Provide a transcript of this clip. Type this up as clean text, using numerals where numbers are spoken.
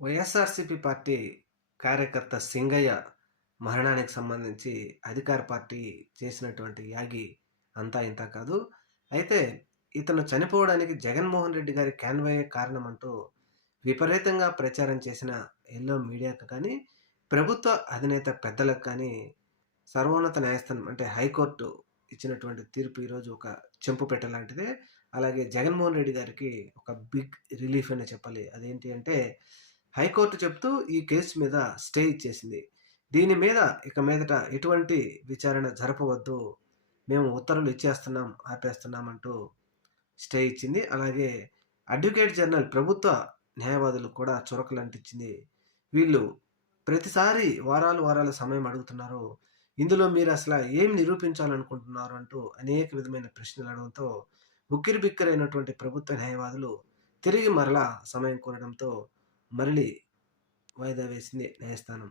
YSRCP party కార్యకర్త సింగయ్య మరణానికి సంబంధించి అధికార పార్టీ చేసినటువంటి యాగి అంతా ఇంతా కాదు. అయితే ఇతను చనిపోవడానికి జగన్‌మోహన్ రెడ్డి గారి కాన్వాయే కారణమంటూ విపరీతంగా ప్రచారం చేసిన ఎల్లో మీడియాకు కానీ, ప్రభుత్వ అధినేత పెద్దలకు కానీ సర్వోన్నత న్యాయస్థానం అంటే హైకోర్టు ఇచ్చినటువంటి తీర్పు ఈరోజు ఒక చెంపు పెట్టె లాంటిదే. అలాగే జగన్‌మోహన్ రెడ్డి గారికి ఒక బిగ్ రిలీఫ్ అనే చెప్పాలి. అదేంటి అంటే హైకోర్టు చెప్తూ ఈ కేసు మీద స్టే ఇచ్చేసింది. దీని మీద ఇక మీదట ఎటువంటి విచారణ జరపవద్దు. మేము ఉత్తర్వులు ఇచ్చేస్తున్నాం, ఆపేస్తున్నాం అంటూ స్టే ఇచ్చింది. అలాగే అడ్వకేట్ జనరల్ ప్రభుత్వ న్యాయవాదులకు కూడా చురకలంటించింది. వీళ్ళు ప్రతిసారి వారాలు, వారాలు సమయం అడుగుతున్నారు. ఇందులో మీరసల ఏం నిరూపించాలనుకుంటున్నారు అంటూ అనేక విధమైన ప్రశ్నలు అడగడంతో ఉక్కిరిబిక్కిరైనటువంటి ప్రభుత్వ న్యాయవాదులు తిరిగి మరలా సమయం కోరడంతో మరలి వాయిదా వేసింది న్యాయస్థానం.